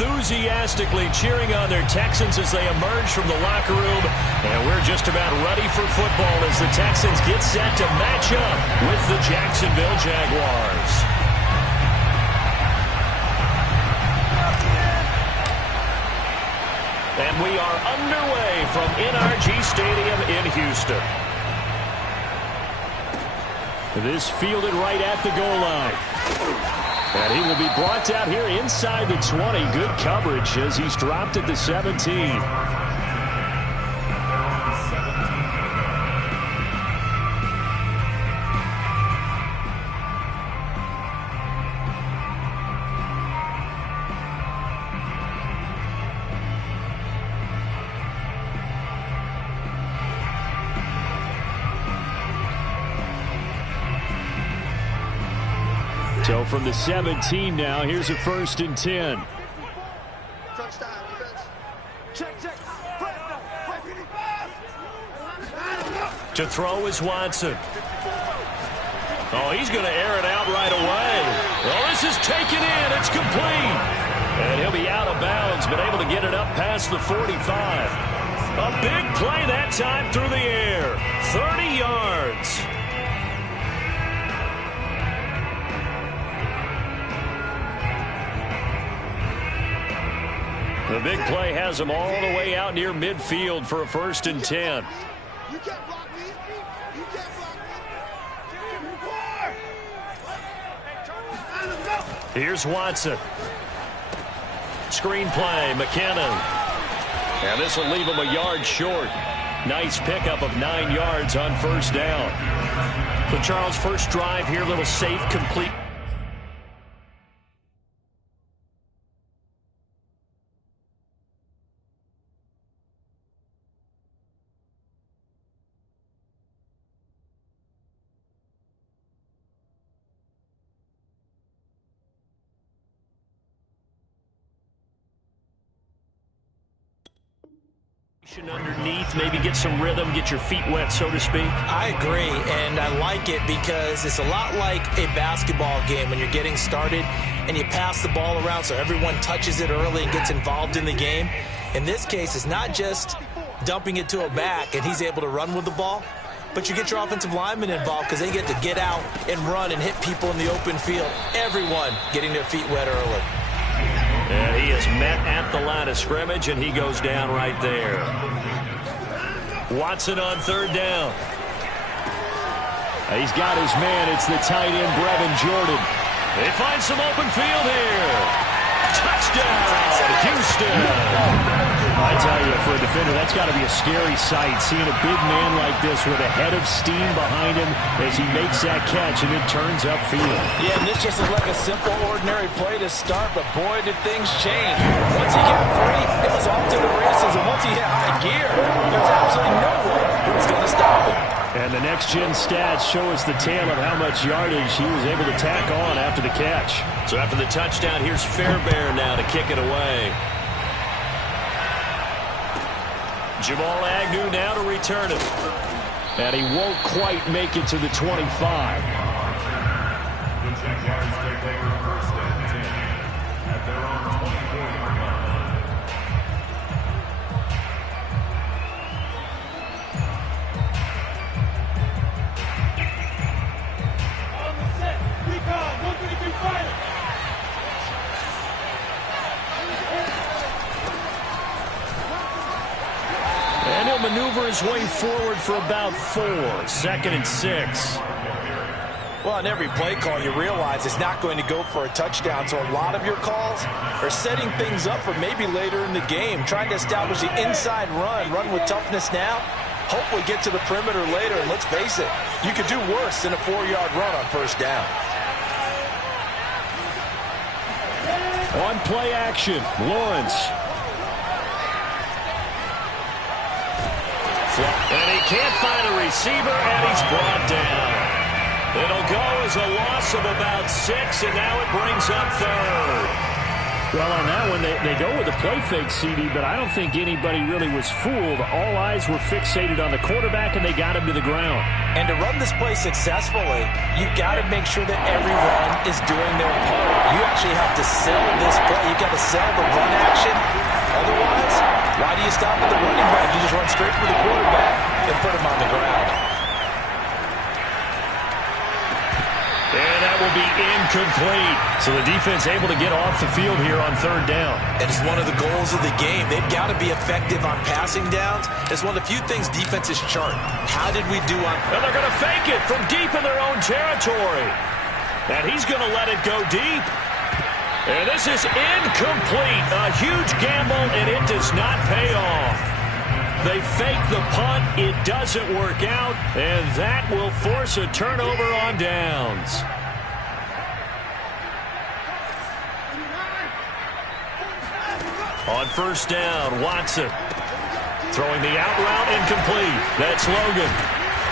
enthusiastically cheering on their Texans as they emerge from the locker room. And we're just about ready for football as the Texans get set to match up with the Jacksonville Jaguars. And we are underway from NRG Stadium in Houston. This fielded right at the goal line. And he will be brought down here inside the 20. Good coverage as he's dropped at the 17. So from the 17 now, here's a 1st and 10. To throw is Watson. Oh, he's going to air it out right away. Well, this is taken in. It's complete. And he'll be out of bounds, but able to get it up past the 45. A big play that time through the air. 30 yards. The big play has him all the way out near midfield for a 1st and 10. Here's Watson. Screen play, McKinnon. And this will leave him a yard short. Nice pickup of 9 yards on 1st down. So Charles, first drive here, a little safe, complete. Underneath, maybe get some rhythm, get your feet wet, so to speak. I agree, and I like it because it's a lot like a basketball game when you're getting started and you pass the ball around so everyone touches it early and gets involved in the game. In this case, it's not just dumping it to a back and he's able to run with the ball, but you get your offensive linemen involved because they get to get out and run and hit people in the open field. Everyone getting their feet wet early. And he is met at the line of scrimmage, and he goes down right there. Watson on 3rd down. He's got his man. It's the tight end, Brevin Jordan. They find some open field here. Touchdown, Houston. I tell you, for a defender, that's got to be a scary sight, seeing a big man like this with a head of steam behind him as he makes that catch and then turns upfield. Yeah, and this just is like a simple, ordinary play to start, but boy, did things change. Once he got free, it was off to the races, and once he hit high gear, there's absolutely no one who's going to stop him. And the next-gen stats show us the tale of how much yardage he was able to tack on after the catch. So after the touchdown, here's Fairbairn now to kick it away. Jamal Agnew now to return it. And he won't quite make it to the 25. The Jaguars take over 1st and 10 at their own 24-yard line. On the set, recon, 132 fire. And he'll maneuver his way forward for about 4. 2nd and 6. Well, on every play call, you realize it's not going to go for a touchdown. So a lot of your calls are setting things up for maybe later in the game, trying to establish the inside run with toughness now, hopefully get to the perimeter later. And let's face it, you could do worse than a 4-yard run on 1st down. On play action, Lawrence. And he can't find a receiver, and he's brought down. It'll go as a loss of about 6, and now it brings up 3rd. Well, on that one, they go with a play fake, CD, but I don't think anybody really was fooled. All eyes were fixated on the quarterback, and they got him to the ground. And to run this play successfully, you've got to make sure that everyone is doing their part. You actually have to sell this play. You've got to sell the run action. Otherwise, why do you stop at the running back? You just run straight for the quarterback and put him on the ground. And that will be incomplete. So the defense able to get off the field here on third down. And it's one of the goals of the game. They've got to be effective on passing downs. It's one of the few things defenses chart. How did we do on... And they're going to fake it from deep in their own territory. And he's going to let it go deep. And this is incomplete. A huge gamble, and it does not pay off. They fake the punt. It doesn't work out, and that will force a turnover on downs. On first down, Watson. Throwing the out route incomplete. That's Logan.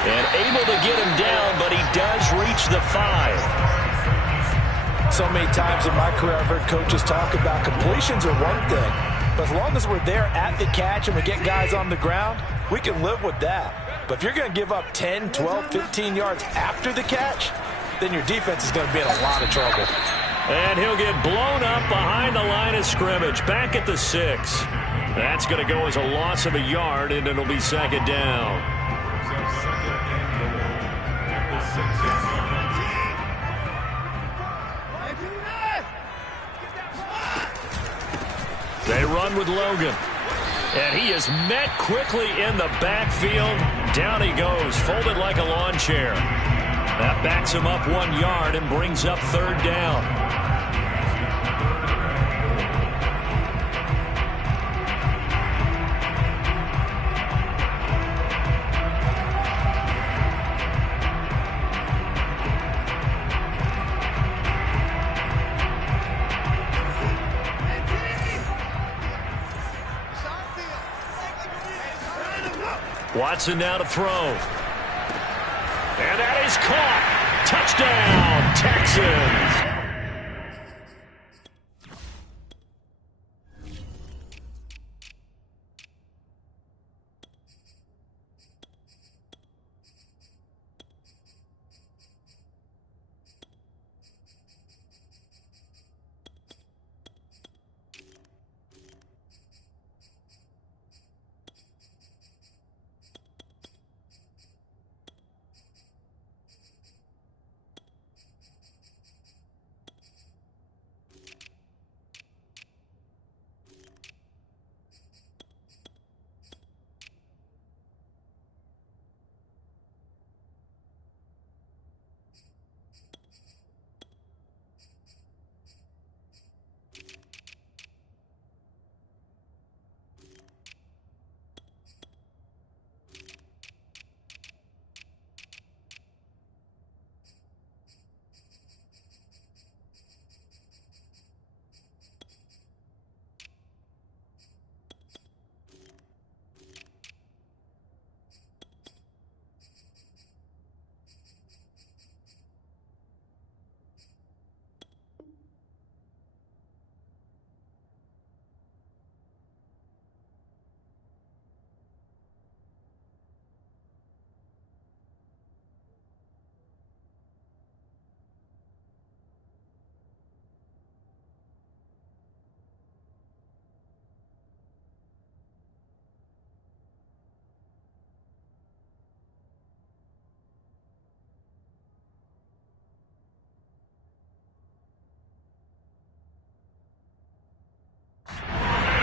And able to get him down, but he does reach the 5. So many times in my career, I've heard coaches talk about completions are one thing. But as long as we're there at the catch and we get guys on the ground, we can live with that. But if you're going to give up 10, 12, 15 yards after the catch, then your defense is going to be in a lot of trouble. And he'll get blown up behind the line of scrimmage, back at the 6. That's going to go as a loss of a yard, and it'll be second down. They run with Logan. And he is met quickly in the backfield. Down he goes, folded like a lawn chair. That backs him up 1 yard and brings up third down. Watson now to throw. And that is caught. Touchdown, Texans.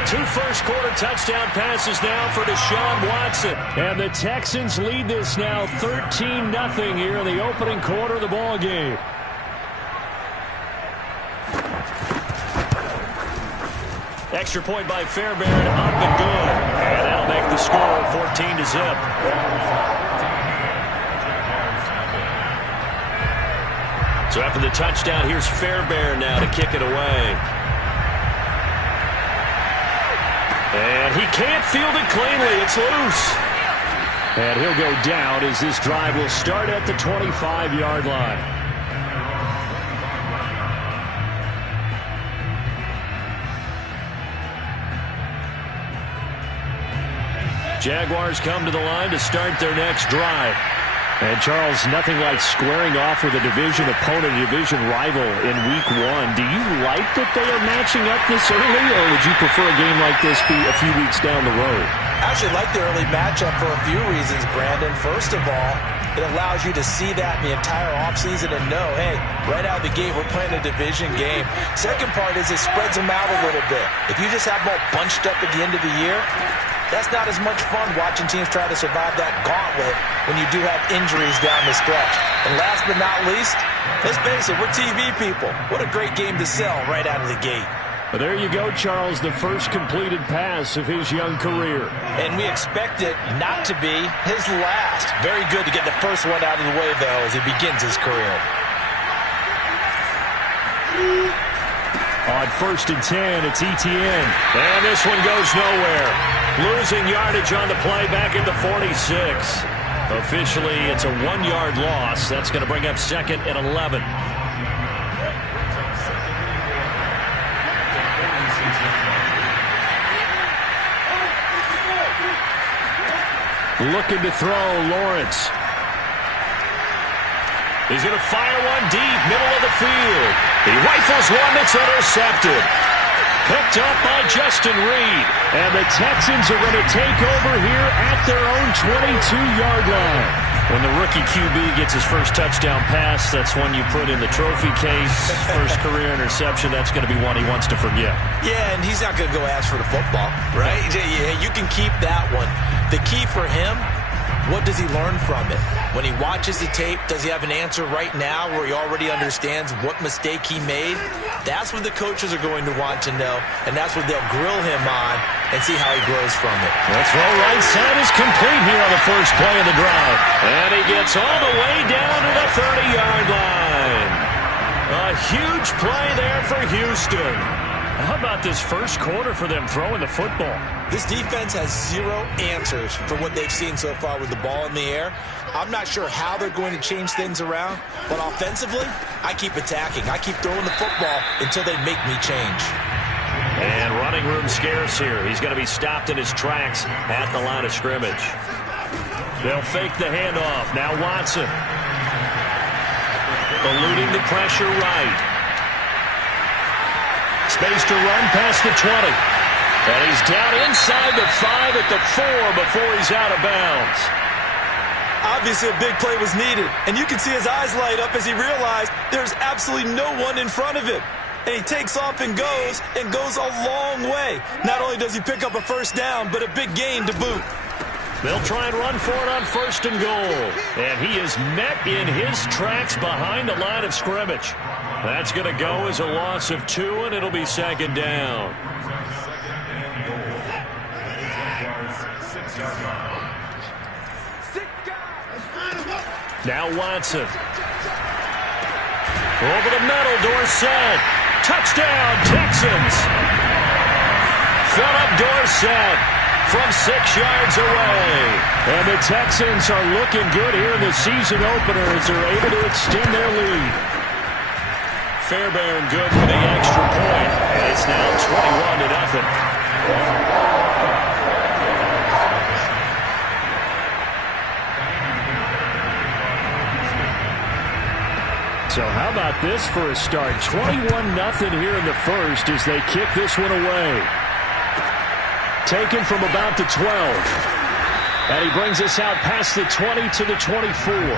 Two first-quarter touchdown passes now for Deshaun Watson. And the Texans lead this now 13-0 here in the opening quarter of the ball game. Extra point by Fairbairn, up and good. And that'll make the score 14-0. So after the touchdown, here's Fairbairn now to kick it away. And he can't field it cleanly. It's loose. And he'll go down as this drive will start at the 25-yard line. Jaguars come to the line to start their next drive. And, Charles, nothing like squaring off with a division opponent, a division rival in Week 1. Do you like that they are matching up this early, or would you prefer a game like this be a few weeks down the road? I actually like the early matchup for a few reasons, Brandon. First of all, it allows you to see that in the entire offseason and know, hey, right out of the gate, we're playing a division game. Second part is it spreads them out a little bit. If you just have them all bunched up at the end of the year, that's not as much fun watching teams try to survive that gauntlet when you do have injuries down the stretch. And last but not least, let's face it, we're TV people. What a great game to sell right out of the gate. Well, there you go, Charles, the first completed pass of his young career. And we expect it not to be his last. Very good to get the first one out of the way, though, as he begins his career. On 1st and 10, it's ETN. And this one goes nowhere. Losing yardage on the play back at the 46. Officially, it's a 1-yard loss. That's going to bring up 2nd and 11. Looking to throw, Lawrence. He's going to fire one deep, middle of the field. He rifles one that's intercepted. Picked up by Justin Reed. And the Texans are going to take over here at their own 22-yard line. When the rookie QB gets his first touchdown pass, that's one you put in the trophy case. First career interception, that's going to be one he wants to forget. Yeah, and he's not going to go ask for the football, right? Yeah, you can keep that one. The key for him, what does he learn from it? When he watches the tape, does he have an answer right now where he already understands what mistake he made? That's what the coaches are going to want to know, and that's what they'll grill him on and see how he grows from it. The throw right side is complete here on the first play of the drive. And he gets all the way down to the 30-yard line. A huge play there for Houston. How about this first quarter for them throwing the football? This defense has zero answers for what they've seen so far with the ball in the air. I'm not sure how they're going to change things around, but offensively, I keep attacking. I keep throwing the football until they make me change. And running room scarce here. He's going to be stopped in his tracks at the line of scrimmage. They'll fake the handoff. Now Watson. Eluding the pressure right. Space to run past the 20. And he's down inside the 5 at the 4 before he's out of bounds. Obviously, a big play was needed. And you can see his eyes light up as he realized there's absolutely no one in front of him. And he takes off and goes a long way. Not only does he pick up a first down, but a big gain to boot. They'll try and run for it on 1st and goal. And he is met in his tracks behind the line of scrimmage. That's going to go as a loss of 2, and it'll be 2nd down. Now Watson. Over the middle, Dorsett. Touchdown, Texans. Fill up Dorsett from 6 yards away. And the Texans are looking good here in the season opener as they're able to extend their lead. Fairbairn good for the extra point. And it's now 21-0. So how about this for a start? 21-0 here in the first as they kick this one away. Taken from about the 12. And he brings us out past the 20 to the 24.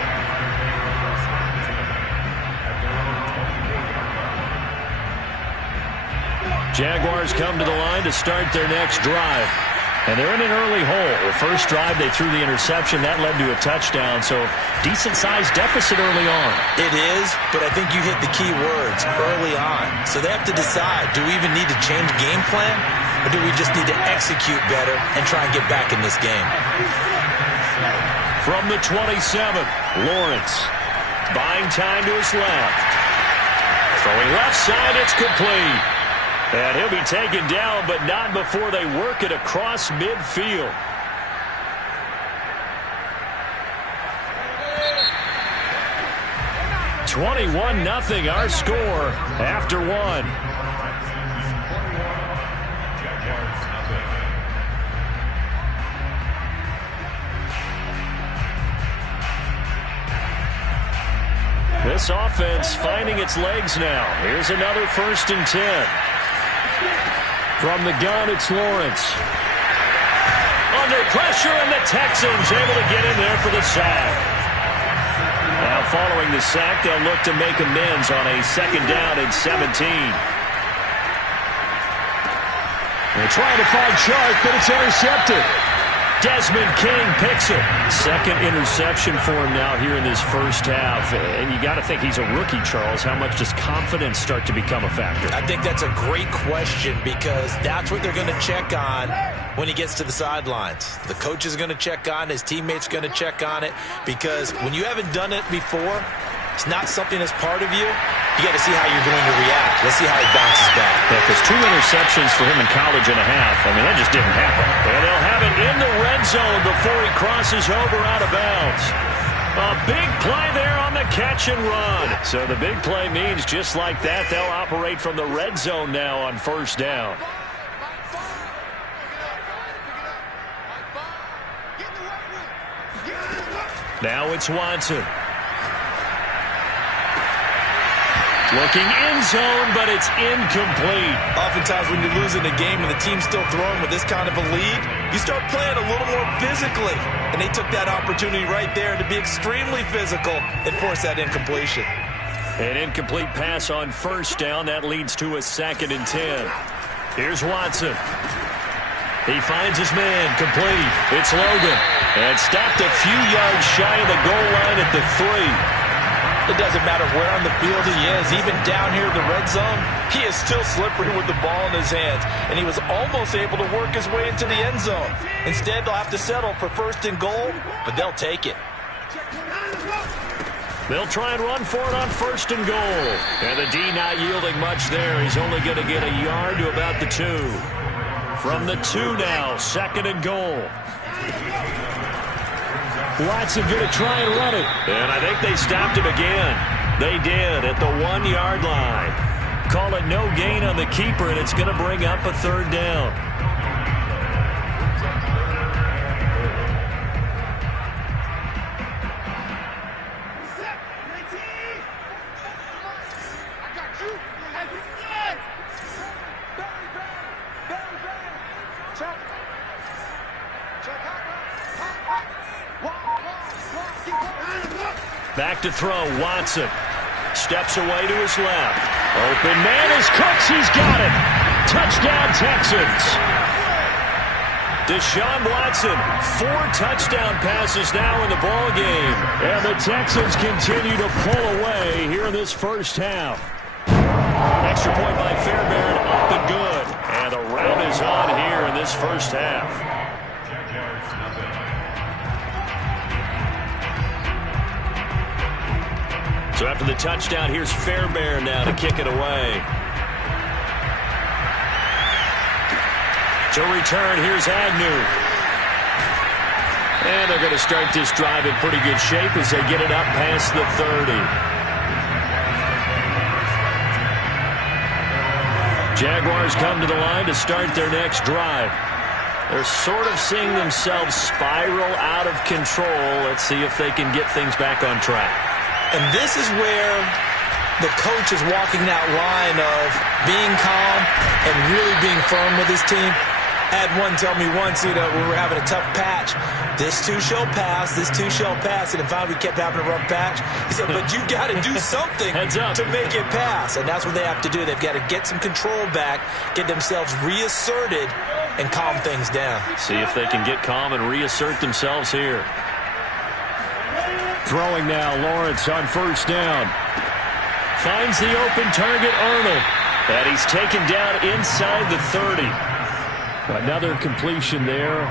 Jaguars come to the line to start their next drive. And they're in an early hole. The first drive, they threw the interception. That led to a touchdown. So decent-sized deficit early on. It is, but I think you hit the key words, early on. So they have to decide, do we even need to change game plan? Or do we just need to execute better and try and get back in this game? From the 27, Lawrence. Buying time to his left. Throwing left side, it's complete. And he'll be taken down, but not before they work it across midfield. (21-0) our score after 1. This offense finding its legs now. Here's another 1st and 10. From the gun, it's Lawrence. Under pressure, and the Texans able to get in there for the sack. Now following the sack, they'll look to make amends on a 2nd down and 17. They're trying to find Chark, but it's intercepted. Desmond King picks it. 2nd interception for him now here in this first half. And you got to think he's a rookie, Charles. How much does confidence start to become a factor? I think that's a great question because that's what they're going to check on when he gets to the sidelines. The coach is going to check on it. His teammates going to check on it because when you haven't done it before, it's not something that's part of you. You got to see how you're going to react. Let's see how he bounces back. Yeah, because 2 interceptions for him in college and a half. I mean, that just didn't happen. And they'll have it in the red zone before he crosses over out of bounds. A big play there on the catch and run. So the big play means just like that, they'll operate from the red zone now on 1st down. Now it's Watson. Looking in zone, but it's incomplete. Oftentimes when you're losing a game and the team's still throwing with this kind of a lead, you start playing a little more physically. And they took that opportunity right there to be extremely physical and force that incompletion. An incomplete pass on 1st down. That leads to a 2nd and 10. Here's Watson. He finds his man, complete. It's Logan. And stopped a few yards shy of the goal line at the 3. It doesn't matter where on the field he is. Even down here in the red zone, he is still slippery with the ball in his hands. And he was almost able to work his way into the end zone. Instead, they'll have to settle for 1st and goal, but they'll take it. They'll try and run for it on 1st and goal. And the D not yielding much there. He's only going to get a yard to about the 2. From the 2 now, 2nd and goal. Watson going to try and run it. And I think they stopped him again. They did at the 1-yard line. Call it no gain on the keeper, and it's going to bring up a 3rd down. Back to throw, Watson. Steps away to his left. Open man is Cooks. He's got it. Touchdown, Texans. Deshaun Watson, 4 touchdown passes now in the ball game. And the Texans continue to pull away here in this first half. Extra point by Fairbairn, up and good. And the rout is on here in this first half. So after the touchdown, here's Fairbairn now to kick it away. To return, here's Agnew. And they're going to start this drive in pretty good shape as they get it up past the 30. Jaguars come to the line to start their next drive. They're sort of seeing themselves spiral out of control. Let's see if they can get things back on track. And this is where the coach is walking that line of being calm and really being firm with his team. I had one tell me once, we were having a tough patch. This too shall pass, this too shall pass. And finally we kept having a rough patch. He said, but you got to do something to make it pass. And that's what they have to do. They've got to get some control back, get themselves reasserted, and calm things down. See if they can get calm and reassert themselves here. Throwing now, Lawrence on 1st down. Finds the open target, Arnold. And he's taken down inside the 30. Another completion there.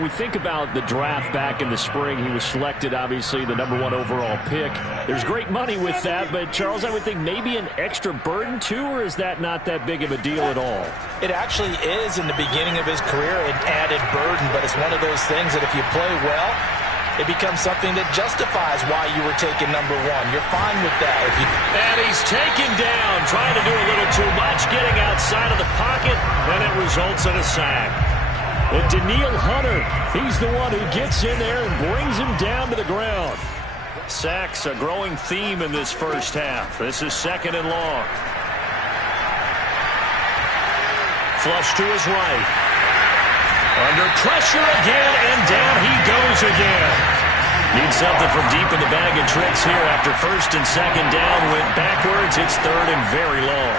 We think about the draft back in the spring. He was selected, obviously, the #1 overall pick. There's great money with that, but, Charles, I would think maybe an extra burden, too, or is that not that big of a deal at all? It actually is in the beginning of his career an added burden, but it's one of those things that if you play well, it becomes something that justifies why you were taken #1. You're fine with that. And he's taken down, trying to do a little too much, getting outside of the pocket, and it results in a sack. And Daniil Hunter, he's the one who gets in there and brings him down to the ground. Sacks, a growing theme in this first half. This is 2nd and long. Flush to his right. Under pressure again, and down he goes again. Needs something from deep in the bag of tricks here after 1st and 2nd down. Went backwards. It's 3rd and very long.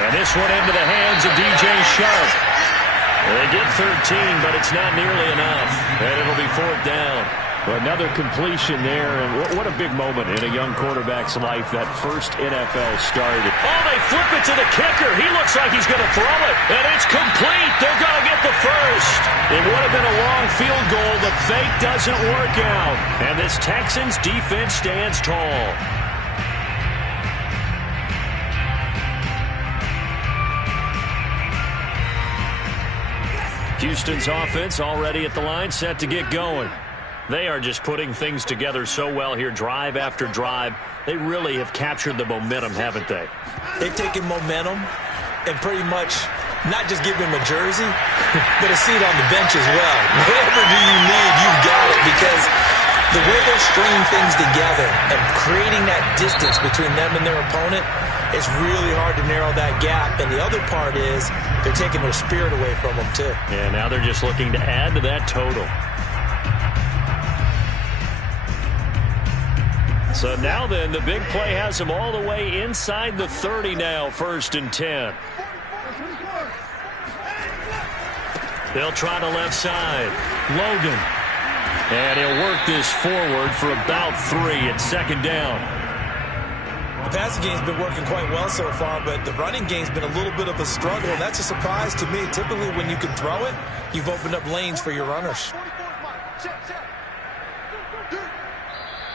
And this one into the hands of DJ Shark. They get 13, but it's not nearly enough. And it'll be 4th down. Another completion there, and what a big moment in a young quarterback's life, that first NFL start. Oh, they flip it to the kicker. He looks like he's going to throw it, and it's complete. They're going to get the first. It would have been a long field goal. The fake doesn't work out, and this Texans defense stands tall. Houston's offense already at the line, set to get going. They are just putting things together so well here, drive after drive. They really have captured the momentum, haven't they? They've taken momentum and pretty much not just give him a jersey, but a seat on the bench as well. Whatever do you need, you've got it, because the way they're stringing things together and creating that distance between them and their opponent, it's really hard to narrow that gap. And the other part is they're taking their spirit away from them, too. Yeah, now they're just looking to add to that total. So now then, the big play has them all the way inside the 30 now, 1st and 10. They'll try the left side. Logan. And he'll work this forward for about 3 at 2nd down. The passing game's been working quite well so far, but the running game's been a little bit of a struggle, and that's a surprise to me. Typically, when you can throw it, you've opened up lanes for your runners.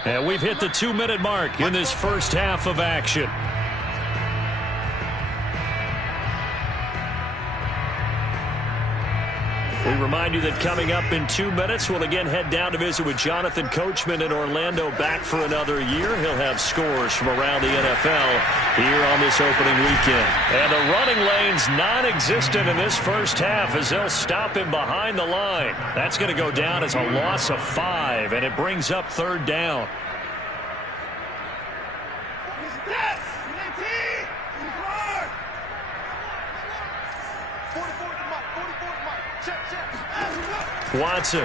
And we've hit the 2-minute mark in this first half of action. We remind you that coming up in 2 minutes, we'll again head down to visit with Jonathan Coachman in Orlando, back for another year. He'll have scores from around the NFL here on this opening weekend. And the running lane's non-existent in this first half as they'll stop him behind the line. That's going to go down as a loss of 5, and it brings up 3rd down. Watson.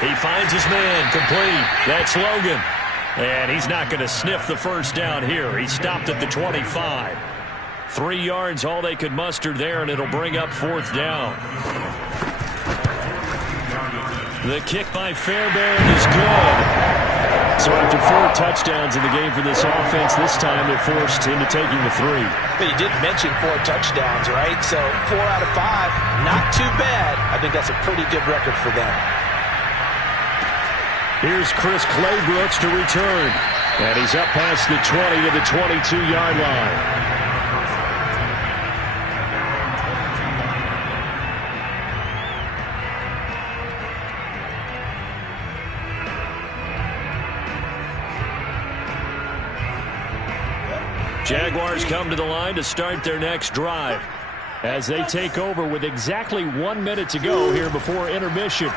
He finds his man, complete. That's Logan. And he's not going to sniff the first down here. He stopped at the 25. 3 yards, all they could muster there, and it'll bring up 4th down. The kick by Fairbairn is good. So after 4 touchdowns in the game for this offense, this time they're forced into taking the 3. But you did mention 4 touchdowns, right? So 4 out of 5, not too bad. I think that's a pretty good record for them. Here's Chris Claybrooks to return. And he's up past the 20 to the 22-yard line. Jaguars come to the line to start their next drive as they take over with exactly 1 minute to go here before intermission.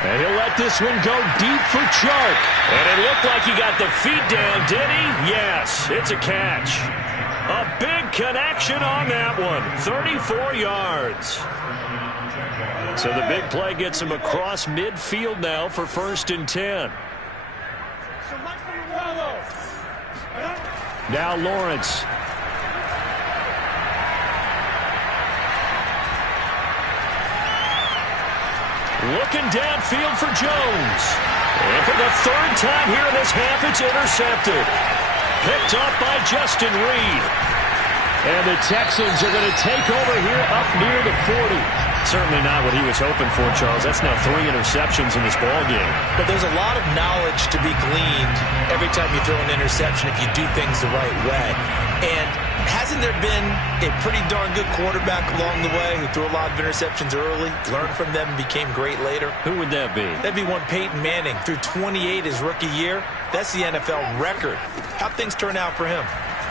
And he'll let this one go deep for Chark. And it looked like he got the feet down, did he? Yes, it's a catch. A big connection on that one. 34 yards. So the big play gets him across midfield now for 1st and 10. Now Lawrence. Looking downfield for Jones. And for the 3rd time here in this half, it's intercepted. Picked off by Justin Reed. And the Texans are going to take over here up near the 40. Certainly not what he was hoping for, Charles. That's now 3 interceptions in this ballgame. But there's a lot of knowledge to be gleaned every time you throw an interception if you do things the right way. And hasn't there been a pretty darn good quarterback along the way who threw a lot of interceptions early, learned from them, and became great later? Who would that be? That'd be one Peyton Manning. Threw 28 his rookie year. That's the NFL record. How'd things turn out for him?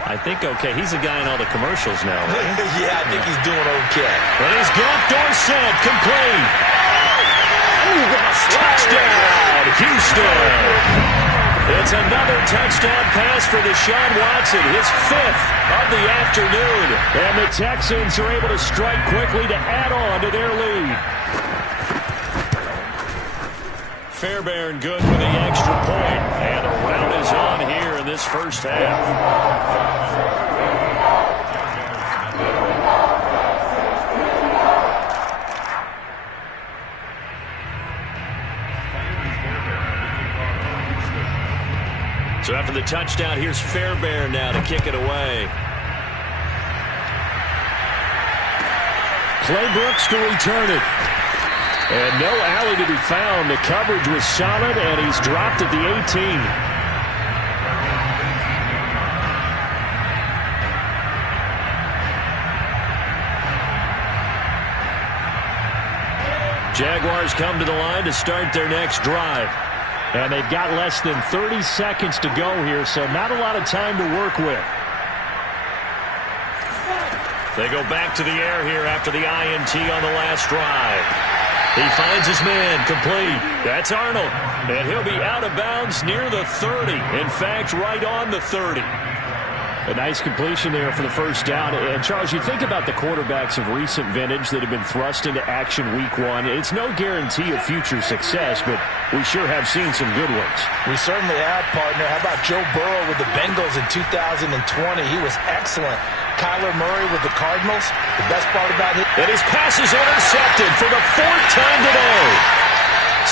I think okay. He's a guy in all the commercials now, right? Yeah, I think he's doing okay. And he's got Dorsett complete. Touchdown, Houston. It's another touchdown pass for Deshaun Watson, his 5th of the afternoon. And the Texans are able to strike quickly to add on to their lead. Fairbairn good for the extra point. And the rout is on here in this first half. So after the touchdown, here's Fairbairn now to kick it away. Clay Brooks to return it. And no alley to be found. The coverage was solid, and he's dropped at the 18. Jaguars come to the line to start their next drive. And they've got less than 30 seconds to go here, so not a lot of time to work with. They go back to the air here after the INT on the last drive. He finds his man, complete. That's Arnold. And he'll be out of bounds near the 30. In fact, right on the 30. A nice completion there for the first down. And, Charles, you think about the quarterbacks of recent vintage that have been thrust into action week 1. It's no guarantee of future success, but we sure have seen some good ones. We certainly have, partner. How about Joe Burrow with the Bengals in 2020? He was excellent. Kyler Murray with the Cardinals. The best part about it. And his pass is intercepted for the 4th time today.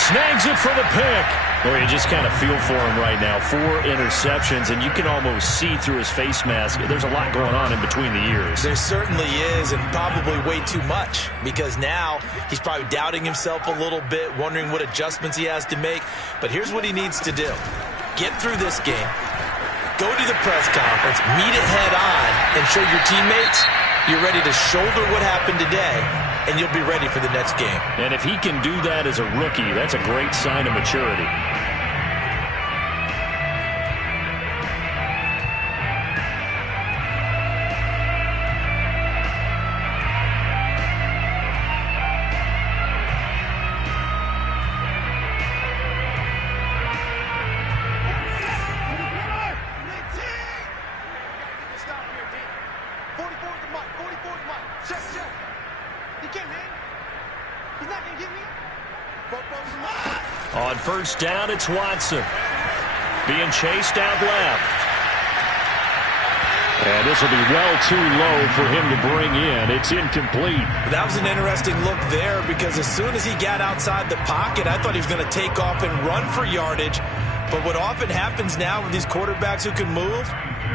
Snags it for the pick. Boy, you just kind of feel for him right now. 4 interceptions, and you can almost see through his face mask. There's a lot going on in between the ears. There certainly is, and probably way too much, because now he's probably doubting himself a little bit, wondering what adjustments he has to make. But here's what he needs to do. Get through this game. Go to the press conference, meet it head on, and show your teammates you're ready to shoulder what happened today, and you'll be ready for the next game. And if he can do that as a rookie, that's a great sign of maturity. On first down, it's Watson. Being chased out left. And this will be well too low for him to bring in. It's incomplete. That was an interesting look there, because as soon as he got outside the pocket, I thought he was going to take off and run for yardage. But what often happens now with these quarterbacks who can move,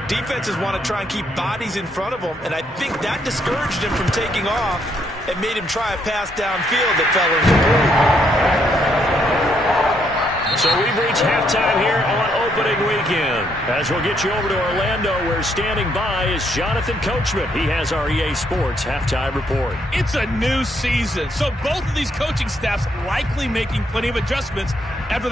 defenses want to try and keep bodies in front of them, and I think that discouraged him from taking off and made him try a pass downfield that fell incomplete. So we've reached halftime here on opening weekend. As we'll get you over to Orlando, where standing by is Jonathan Coachman. He has our EA Sports halftime report. It's a new season, so both of these coaching staffs likely making plenty of adjustments after